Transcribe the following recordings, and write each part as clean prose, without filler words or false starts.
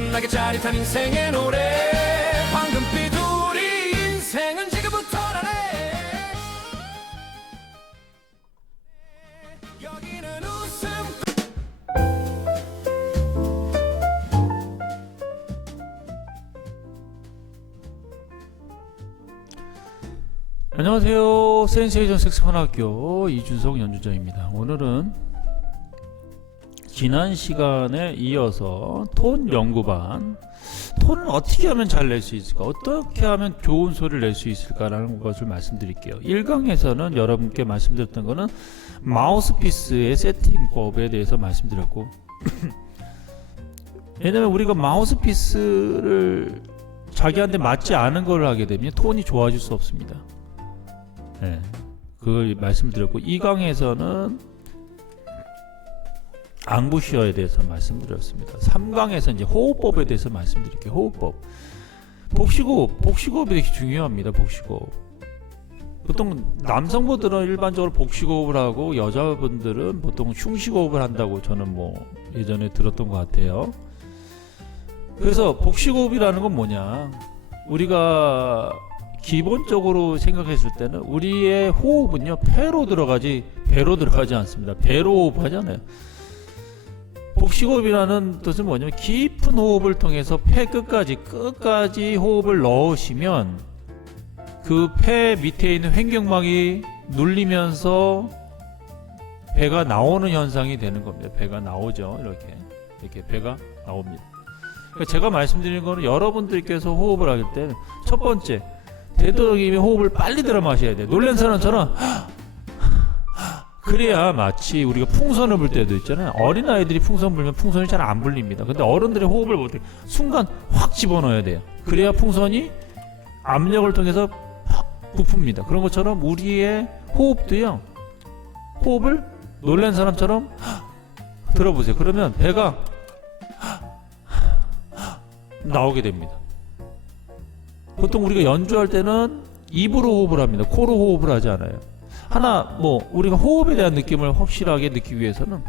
신나게 짜릿한 인생의 노래 황금빛 우리 인생은 지금부터라네. 여기는 웃음. 안녕하세요. 센세이션 색소폰학교 이준석 연주자입니다. 오늘은 지난 시간에 이어서 톤 연구반, 톤을 어떻게 하면 잘 낼 수 있을까, 어떻게 하면 좋은 소리를 낼 수 있을까라는 것을 말씀드릴게요. 1강에서는 여러분께 말씀드렸던 거는 마우스피스의 세팅법에 대해서 말씀드렸고 왜냐면 우리가 마우스피스를 자기한테 맞지 않은 걸 하게 되면 톤이 좋아질 수 없습니다. 네, 그걸 말씀드렸고, 2강에서는 앙부시어에 대해서 말씀드렸습니다. 3강에서 이제 호흡법에 대해서 말씀드릴게요. 호흡법. 복식호흡이 되게 중요합니다. 복식호흡. 보통 남성분들은 일반적으로 복식호흡을 하고 여자분들은 보통 흉식호흡을 한다고 저는 예전에 들었던 것 같아요. 그래서 복식호흡이라는 건 뭐냐, 우리가 기본적으로 생각했을 때는 우리의 호흡은요, 폐로 들어가지 배로 들어가지 않습니다. 배로 호흡하잖아요. 복식호흡이라는 뜻은 뭐냐면 깊은 호흡을 통해서 폐 끝까지 호흡을 넣으시면 그 폐 밑에 있는 횡격막이 눌리면서 배가 나오는 현상이 되는 겁니다. 배가 나오죠. 이렇게 배가 나옵니다. 그러니까 제가 말씀드리는 거는 여러분들께서 호흡을 할 때는 첫 번째, 되도록이면 호흡을 빨리 들어 마셔야 돼요. 놀란 사람처럼 그래야 마치 우리가 풍선을 불 때도 있잖아요. 어린아이들이 풍선 불면 풍선이 잘 안 불립니다. 근데 어른들이 호흡을 볼 때 순간 확 집어넣어야 돼요. 그래야 풍선이 압력을 통해서 확 부풉니다. 그런 것처럼 우리의 호흡도요, 호흡을 놀란 사람처럼 들어보세요. 그러면 배가 나오게 됩니다. 보통 우리가 연주할 때는 입으로 호흡을 합니다. 코로 호흡을 하지 않아요. 우리가 호흡에 대한 느낌을 확실하게 느끼기 위해서는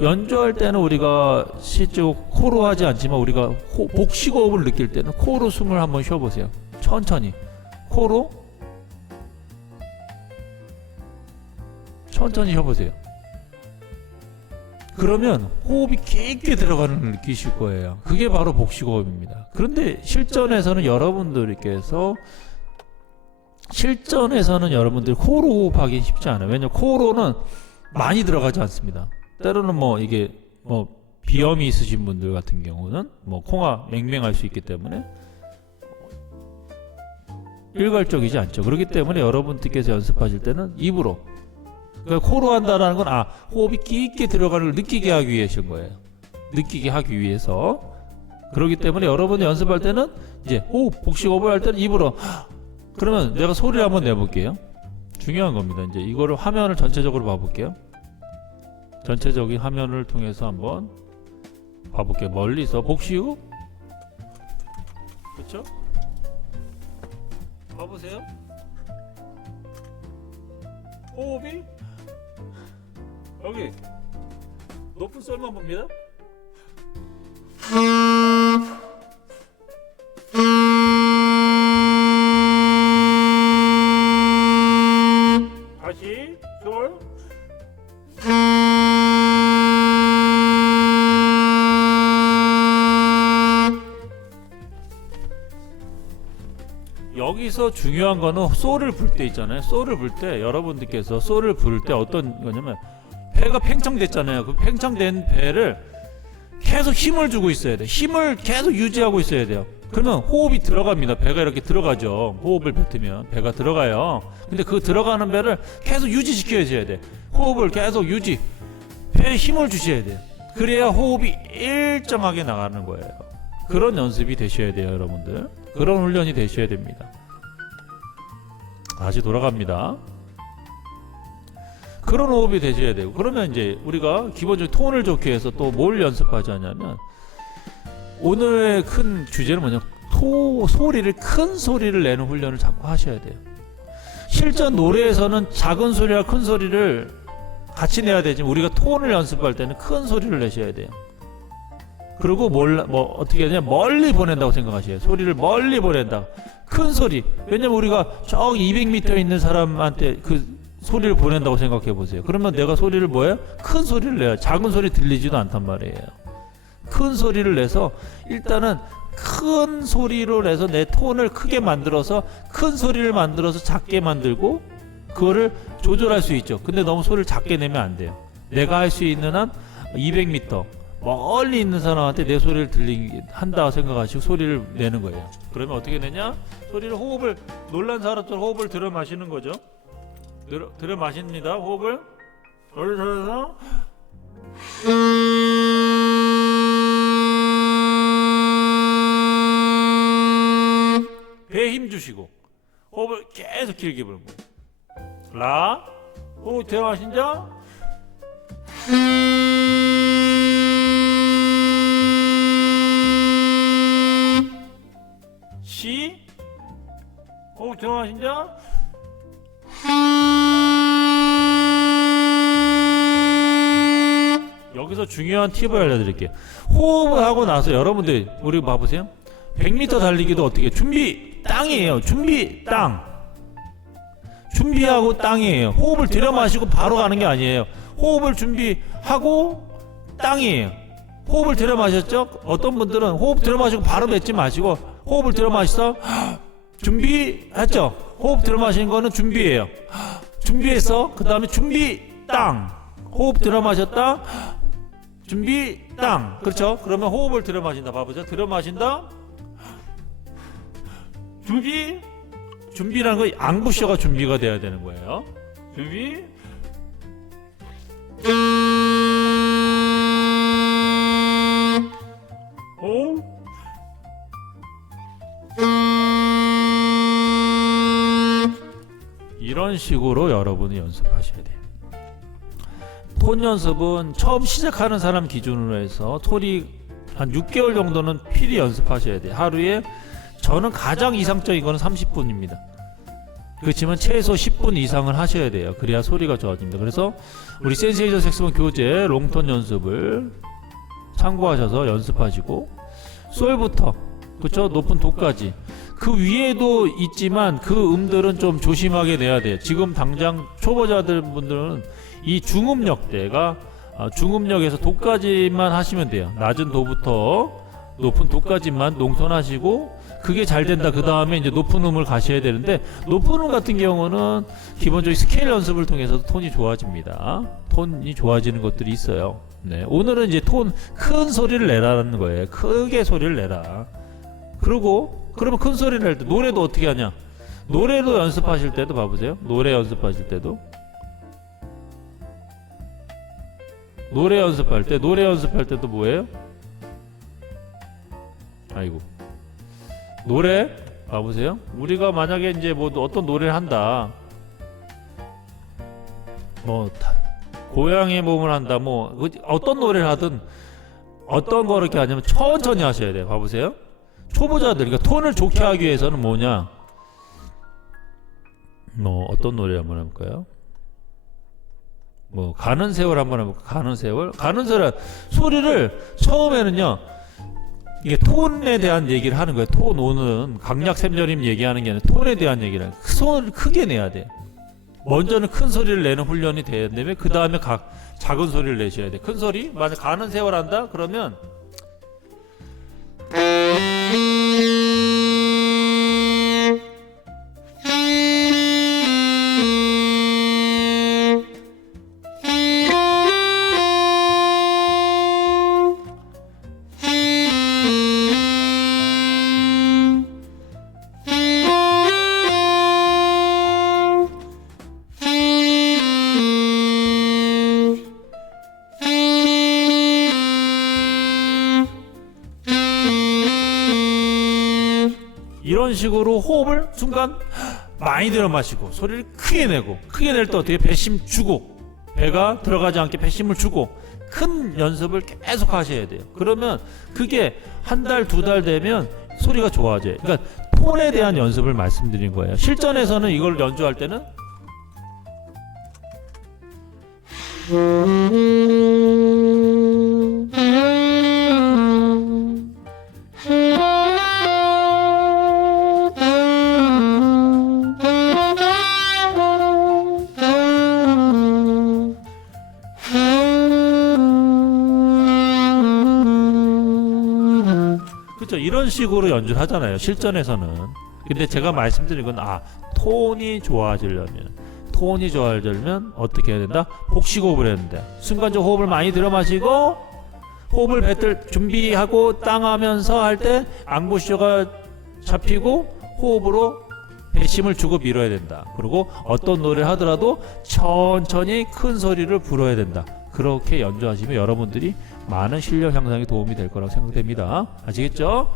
연주할 때는 우리가 실제로 코로 하지 않지만 우리가 복식호흡을 느낄 때는 코로 숨을 한번 쉬어보세요. 천천히 코로 천천히 쉬어보세요. 그러면 호흡이 깊게 들어가는 걸 느끼실 거예요. 그게 바로 복식호흡입니다. 그런데 실전에서는 여러분들이 코로 호흡하기 쉽지 않아요. 왜냐하면 코로는 많이 들어가지 않습니다. 때로는 비염이 있으신 분들 같은 경우는 콩아 맹맹할 수 있기 때문에 일괄적이지 않죠. 그렇기 때문에 여러분들께서 연습하실 때는 입으로, 그러니까 코로 한다는 건 호흡이 깊게 들어가는 걸 느끼게 하기 위해서인 거예요. 느끼게 하기 위해서. 그렇기 때문에 여러분이 연습할 때는 이제 복식호흡을 할 때는 입으로. 그러면 내가 소리를 한번 내볼게요. 중요한 겁니다. 이제 이거를 화면을 전체적으로 봐볼게요. 전체적인 화면을 통해서 한번 봐볼게요. 멀리서 복식호흡. 그렇죠? 봐보세요. 호흡이 여기 높은 썰만 봅니다. 다시 솔. 여기서 중요한 거는 솔을 불 때 있잖아요. 솔을 불 때 여러분들께서 솔을 부를 때 어떤 거냐면 배가 팽창됐잖아요. 그 팽창된 배를 계속 힘을 주고 있어야 돼요. 힘을 계속 유지하고 있어야 돼요. 그러면 호흡이 들어갑니다. 배가 이렇게 들어가죠. 호흡을 뱉으면 배가 들어가요. 근데 그 들어가는 배를 계속 유지시켜줘야 돼. 호흡을 계속 유지, 배에 힘을 주셔야 돼요. 그래야 호흡이 일정하게 나가는 거예요. 그런 연습이 되셔야 돼요, 여러분들. 그런 훈련이 되셔야 됩니다. 다시 돌아갑니다. 그런 호흡이 되셔야 되고, 그러면 이제 우리가 기본적으로 톤을 좋게 해서 또 뭘 연습하자냐면, 오늘의 큰 주제는 뭐냐, 소리를, 큰 소리를 내는 훈련을 자꾸 하셔야 돼요. 실전 노래에서는 작은 소리와 큰 소리를 같이 내야 되지만 우리가 톤을 연습할 때는 큰 소리를 내셔야 돼요. 그리고 뭐 어떻게 하냐, 멀리 보낸다고 생각하셔요. 소리를 멀리 보낸다. 큰 소리. 왜냐면 우리가 저기 200m 있는 사람한테 그 소리를 보낸다고 생각해 보세요. 그러면 내가 소리를 뭐예요? 큰 소리를 내요. 작은 소리 들리지도 않단 말이에요. 큰 소리를 내서 일단은 큰 소리로 내서 내 톤을 크게 만들어서 큰 소리를 만들어서 작게 만들고 그거를 조절할 수 있죠. 근데 너무 소리를 작게 내면 안 돼요. 내가 할 수 있는 한 200m 멀리 있는 사람한테 내 소리를 들리게 한다 생각하시고 소리를 내는 거예요. 그러면 어떻게 내냐? 소리를 호흡을 놀란 사람처럼 호흡을 들여 마시는 거죠. 들여 마십니다. 호흡을 들여서 배에 힘 주시고 호흡을 계속 길게 부는 거예요. 라 호흡 들여 마신다. 시 호흡 들여 마신다. 여기서 중요한 팁을 알려드릴게요. 호흡을 하고 나서 여러분들 우리 봐보세요. 100m 달리기도 어떻게 준비 땅이에요. 준비 땅. 준비하고 땅이에요. 호흡을 들여 마시고 바로 가는 게 아니에요. 호흡을 준비하고 땅이에요. 호흡을 들여 마셨죠? 어떤 분들은 호흡 들여 마시고 바로 뱉지 마시고 호흡을 들여 마셔서 준비했죠? 호흡 들여 마시는 거는 준비예요. 준비해서 그 다음에 준비 땅. 호흡 들여 마셨다. 준비 땅. 그렇죠? 그러면 호흡을 들여 마신다. 봐보죠. 들여 마신다. 준비라는 거 앙부셔가 준비가 돼야 되는 거예요. 준비. 호흡. 이런 식으로 여러분이 연습하셔야 돼요. 톤 연습은 처음 시작하는 사람 기준으로 해서 톤이 한 6개월 정도는 필히 연습하셔야 돼요. 하루에 저는 가장 이상적인 거는 30분입니다. 그렇지만 최소 10분 이상을 하셔야 돼요. 그래야 소리가 좋아집니다. 그래서 우리 센세이션 색소폰 교재 롱톤 연습을 참고하셔서 연습하시고 솔부터 그쵸? 높은 도까지 그 위에도 있지만 그 음들은 좀 조심하게 내야 돼요. 지금 당장 초보자들 분들은 이 중음역대가 중음역에서 도까지만 하시면 돼요. 낮은 도부터 높은 도까지만 농톤하시고 그게 잘 된다. 그 다음에 이제 높은 음을 가셔야 되는데 높은 음 같은 경우는 기본적인 스케일 연습을 통해서도 톤이 좋아집니다. 톤이 좋아지는 것들이 있어요. 네, 오늘은 이제 톤 큰 소리를 내라는 거예요. 크게 소리를 내라. 그러면 큰 소리를 낼 때 노래도 어떻게 하냐? 노래도 연습하실 때도 봐보세요. 노래 연습하실 때도 노래 연습할 때도 뭐예요? 아이고 노래 봐보세요. 우리가 만약에 이제 뭐 어떤 노래를 한다, 뭐 고양이의 몸을 한다, 뭐 어떤 노래를 하든 어떤 거 이렇게 하냐면 천천히 하셔야 돼요. 봐보세요. 초보자들, 그러니까 톤을 좋게 하기 위해서는 뭐냐? 뭐 어떤 노래 한번 해볼까요? 뭐 가는 세월 한번 해볼까? 가는 세월 소리를 처음에는요. 이게 톤에 대한 얘기를 하는 거예요. 톤 오는 강약 샘절임 얘기하는 게 아니라 톤에 대한 얘기를 하는 거예요. 소리를 크게 내야 돼. 먼저는 큰 소리를 내는 훈련이 돼야 되면 그 다음에 작은 소리를 내셔야 돼. 큰 소리 만약 가는 세월 한다 그러면 이런 식으로 호흡을 순간 많이 들어 마시고 소리를 크게 내고 크게 낼 때 어떻게 배심 주고 배가 들어가지 않게 배심을 주고 큰 연습을 계속 하셔야 돼요. 그러면 그게 한 달, 두 달 되면 소리가 좋아져요. 그러니까 톤에 대한 연습을 말씀드린 거예요. 실전에서는 이걸 연주할 때는 그렇죠. 이런 식으로 연주를 하잖아요. 실전에서는. 근데 제가 말씀드린 건 톤이 좋아지려면 어떻게 해야 된다? 복식 호흡을 해야 된다. 순간적 호흡을 많이 들어 마시고 호흡을 뱉을 준비하고 땅 하면서 할 때 앙보시조가 잡히고 호흡으로 배심을 주고 밀어야 된다. 그리고 어떤 노래를 하더라도 천천히 큰 소리를 불어야 된다. 그렇게 연주하시면 여러분들이 많은 실력 향상에 도움이 될 거라고 생각됩니다. 아시겠죠?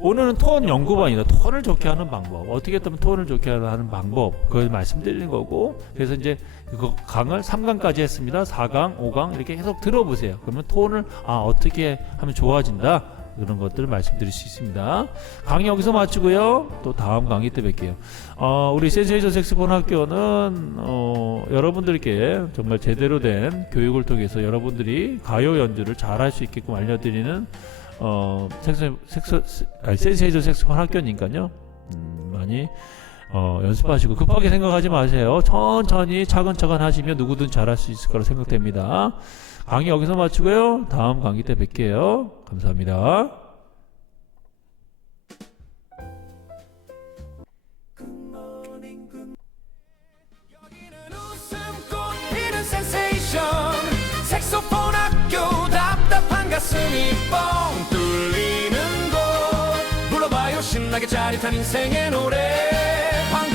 오늘은 톤 연구반이다. 톤을 좋게 하는 방법. 어떻게 하면 톤을 좋게 하는 방법. 그걸 말씀드리는 거고. 그래서 이제 그 강을 3강까지 했습니다. 4강, 5강 이렇게 계속 들어보세요. 그러면 톤을 어떻게 하면 좋아진다. 그런 것들을 말씀드릴 수 있습니다. 강의 여기서 마치고요. 또 다음 강의 때 뵐게요. 우리 센세이션 색소폰 학교는 여러분들께 정말 제대로 된 교육을 통해서 여러분들이 가요 연주를 잘 할 수 있게끔 알려드리는 센세이션 색소폰 학교니까요. 많이 연습하시고 급하게 생각하지 마세요. 천천히 차근차근 하시면 누구든 잘할 수 있을 거라 생각됩니다. 강의 여기서 마치고요. 다음 강의 때 뵐게요. 감사합니다. 여기는 웃음꽃 피는 센세이션 색소폰 학교 답답한 가슴이 뻥 뚫리는 곳 불러봐요 신나게 짜릿한 인생의 노래 방금